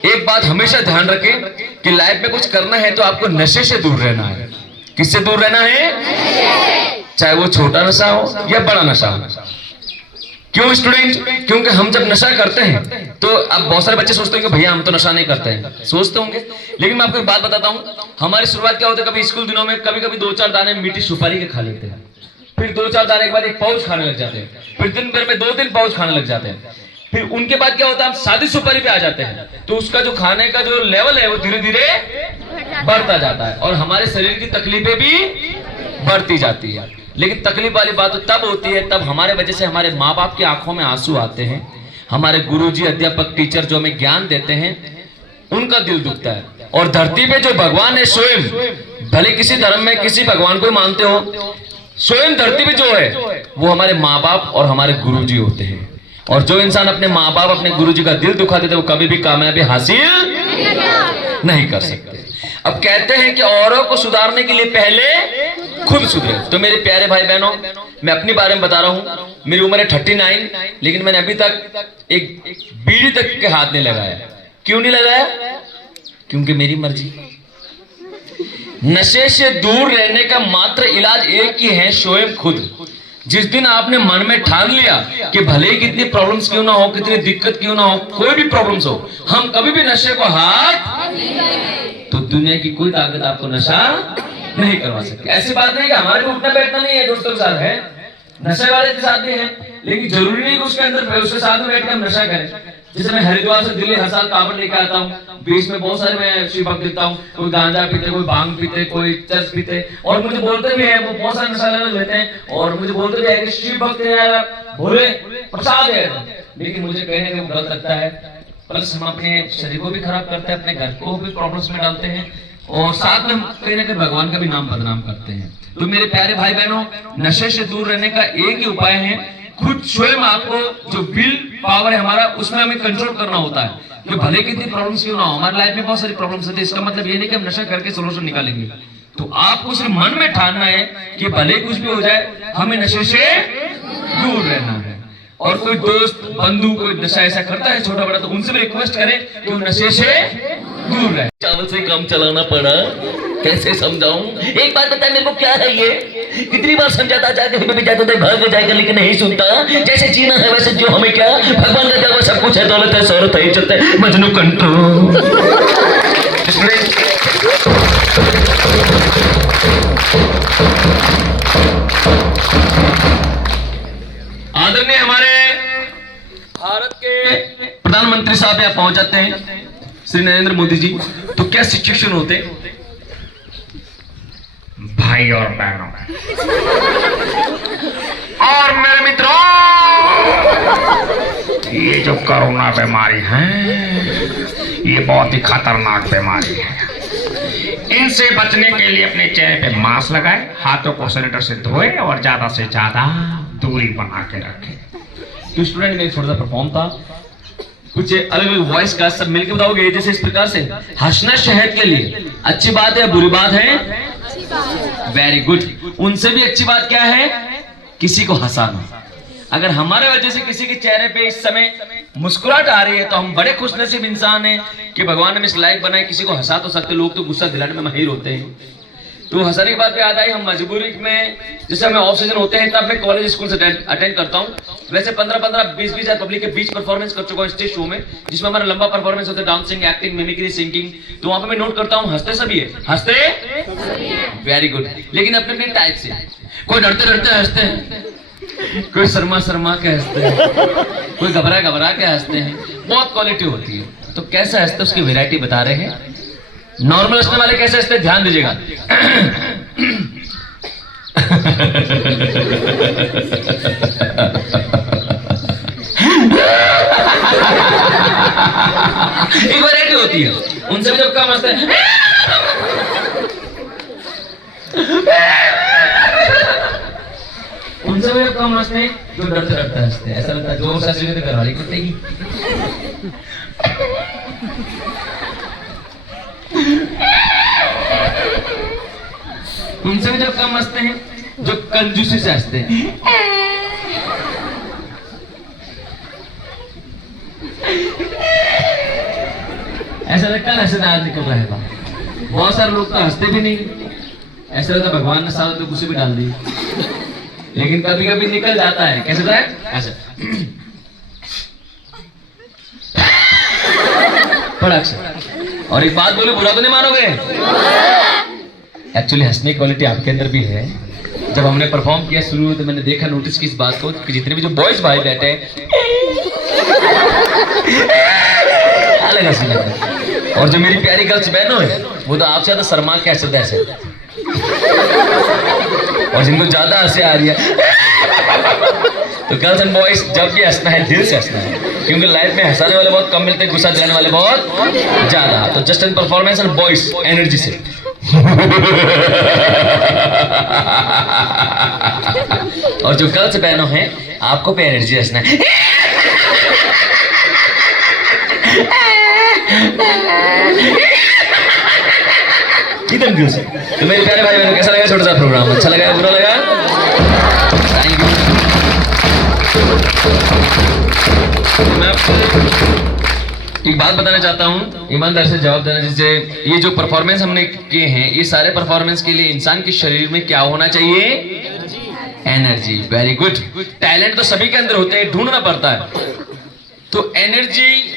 एक बात हमेशा ध्यान रखें कि लाइफ में कुछ करना है तो आपको नशे से दूर रहना है। किससे दूर रहना है? चाहे वो छोटा नशा हो या बड़ा नशा हो। क्यों स्टूडेंट? क्योंकि हम जब नशा करते हैं तो अब बहुत सारे बच्चे सोचते हैं कि भैया हम तो नशा नहीं करते हैं, सोचते होंगे। लेकिन मैं आपको एक बात बताता हूँ, हमारी शुरुआत क्या होता है, कभी स्कूल दिनों में कभी कभी 2-4 दाने मीठी सुपारी के खा लेते हैं, फिर 2-4 दाने के बाद एक पाउच खाने लग जाते हैं, फिर दिन भर में 2-3 पाउच खाने लग जाते हैं। फिर उनके बाद क्या होता है, हम सादी सुपारी पे आ जाते हैं, तो उसका जो खाने का जो लेवल है वो धीरे धीरे बढ़ता जाता है और हमारे शरीर की तकलीफें भी बढ़ती जाती है। लेकिन तकलीफ वाली बात तो तब होती है तब हमारे वजह से हमारे माँ बाप की आंखों में आंसू आते हैं, हमारे गुरुजी, अध्यापक, टीचर जो हमें ज्ञान देते हैं उनका दिल दुखता है। और धरती पे जो भगवान है स्वयं, भले किसी धर्म में किसी भगवान को मानते हो, स्वयं धरती पे जो है वो हमारे माँ बाप और हमारे गुरुजी होते हैं। और जो इंसान अपने माँ बाप, अपने गुरुजी का दिल दुखा देते वो कभी भी कामयाबी हासिल नहीं कर सकते। अब कहते हैं कि औरों को सुधारने के लिए पहले खुद सुधरे। तो मेरे प्यारे भाई बहनों, मैं अपने बारे में बता रहा हूं, मेरी उम्र है 39, लेकिन मैंने अभी तक एक बीड़ी तक के हाथ नहीं लगाया। क्यों नहीं लगाया? क्योंकि मेरी मर्जी। नशे से दूर रहने का मात्र इलाज एक ही है, स्वयं खुद। जिस दिन आपने मन में ठान लिया कि भले ही कितनी प्रॉब्लम्स क्यों ना हो, कितनी दिक्कत क्यों ना हो, कोई भी प्रॉब्लम्स हो, हम कभी भी नशे को हाथ, तो दुनिया की कोई ताकत आपको नशा नहीं करवा सकती। ऐसी बात नहीं कि हमारे को उठना बैठना नहीं है, दोस्तों के साथ है, नशे वाले के साथ भी है, लेकिन जरूरी नहीं कि उसके अंदर उसके साथ में बैठ कर हम नशा करें। जैसे मैं हरिद्वार से दिल्ली हर साल कांवड़ लेके आता हूँ, बीच में बहुत सारे मैं शिव भक्त देखता हूँ, कोई गांजा पीते, कोई भांग पीते, कोई चर्च पीते, और मुझे बोलते भी है, वो बहुत सारे नशा लेते हैं और मुझे बोलते भी है कि शिव भक्त भोले प्रसाद है, लेकिन मुझे कहने का गलत लगता है। प्लस हम अपने शरीर को भी खराब करते हैं, अपने घर को भी प्रॉब्लम्स में डालते हैं और साथ में कहीं ना कहीं भगवान का भी नाम बदनाम करते हैं। तो मेरे प्यारे भाई बहनों, नशे से दूर रहने का एक ही उपाय है, खुद स्वयं आपको जो विल पावर है हमारा, उसमें हमें कंट्रोल करना होता है। कि भले कितनी प्रॉब्लम्स क्यों ना हो, हमारी लाइफ में बहुत सारी प्रॉब्लम्स होती है, इसका मतलब ये नहीं कि हम नशा करके सोल्यूशन निकालेंगे। तो आपको सिर्फ मन में ठानना है कि भले कुछ भी हो जाए हमें नशे से दूर रहना है। और कोई दोस्त, बंधु कोई नशा ऐसा करता है छोटा बड़ा, तो उनसे भी रिक्वेस्ट करें कि वो नशे से दूर रहे। चावल से कम चलाना पड़ा, कैसे समझाऊं? एक बात बताए मेरे को, क्या है ये? कितनी बार समझाता, जाके भी जाता था, भाग जाएगा, लेकिन नहीं सुनता। जैसे जीना है वैसे जो, हमें क्या, भगवान का क्या, सब कुछ है, दौलत है, शौहरत है, इज्जत है, मजनू कंट्रोल। आदरणीय हमारे भारत के प्रधानमंत्री साहब यहाँ पहुंच जाते हैं, श्री नरेंद्र मोदी जी, तो क्या सिचुएशन होते? भाई और बहनों और मेरे मित्रों, ये जो कोरोना बीमारी है ये बहुत ही खतरनाक बीमारी है। इनसे बचने के लिए अपने चेहरे पे मास्क लगाए, हाथों को सैनिटाइजर से धोए और ज्यादा से ज्यादा दूरी बना के रखें। तो स्टूडेंट में थोड़ा सा परफॉर्म था, कुछ अलग अलग वॉइस का सब मिलकर बताओगे। जैसे इस प्रकार से, हंसना सेहत के लिए अच्छी बात है, बुरी बात है? Very good. उनसे भी अच्छी बात क्या है? किसी को हंसाना। अगर हमारे वजह से किसी के चेहरे पे इस समय मुस्कुराहट आ रही है तो हम बड़े खुशनसीब इंसान हैं कि भगवान ने इस लायक बनाए, किसी को हंसा तो सकते। लोग तो गुस्सा दिलाने में माहिर होते हैं। तो हंसाने की बात पे याद आई, हम मजबूरी में जैसे हमें ऑफ सीजन होते हैं तब मैं कॉलेज स्कूल से अटेंड करता हूँ। वैसे 15-15, 20-20 हजार पब्लिक के बीच परफॉर्मेंस कर चुका हूँ स्टेज शो में, जिसमें हमारा लंबा परफॉर्मेंस होता है, डांसिंग, एक्टिंग, मिमिक्री, सिंगिंग। तो वहां पे मैं नोट करता हूँ, हंसते सभी है, हंसते वेरी गुड, लेकिन अपने अपने टाइप से। कोई डरते डरते हंसते हैं, कोई शर्मा के हंसते हैं, कोई घबरा के हंसते हैं। बहुत क्वालिटी होती है। तो कैसे हंसते उसकी वेरायटी बता रहे हैं। नॉर्मल हंसने वाले कैसे हंसते, ध्यान दीजिएगा। एक वैरायटी होती है, उनसे भी जब कम हंसते हैं, उनसे भी जब कम हंसते हैं, जो डरते डरते हंसते हैं। ऐसा लगता है जोर से हंसेंगे तो घरवाली कुटेगी। उनसे भी जब कम हंसते हैं, जो कंजूसी से हंसते हैं। ऐसा लगता है ऐसे आज निकल रहा है बाहर। बहुत सारे लोग तो हंसते भी नहीं, ऐसा लगता भगवान ने साल तो कुछ भी डाल दी, लेकिन कभी कभी निकल जाता है। कैसे होता है? ऐसे फड़क से। और एक बात बोलो, बुरा तो नहीं मानोगे? एक्चुअली हंसने की क्वालिटी आपके अंदर भी है। जब हमने परफॉर्म किया शुरू तो मैंने देखा, नोटिस की इस बात को कि जितने भी जो बॉयज भाई बैठे हैं अलग हंसी लगता है, और जो मेरी प्यारी गर्ल्स बहनों है वो तो आपसे ज्यादा शर्मा के ऐसे ऐसे, और जिनको ज्यादा हंसी आ रही है तो गर्ल्स एंड बॉयज जब भी हंसना है दिल से हंसना है, क्योंकि लाइफ में हंसाने वाले बहुत कम मिलते हैं, गुस्सा दिलाने वाले बहुत ज्यादा। तो just in performance and boys energy से और जो गर्ल्स बहनों हैं आपको पे एनर्जी हंसना है एकदम दिल से। तो मेरे प्यारे भाई बहनों, कैसा लगा छोटा सा प्रोग्राम? अच्छा लगा, बुरा लगा? Thank you. मैं आपको एक बात बताना चाहता हूँ, ईमानदार से जवाब देना। जैसे ये जो परफॉर्मेंस हमने किए हैं, ये सारे परफॉर्मेंस के लिए इंसान के शरीर में क्या होना चाहिए? एनर्जी। Very good. टैलेंट तो सभी के अंदर होते हैं, ढूंढना पड़ता है। तो एनर्जी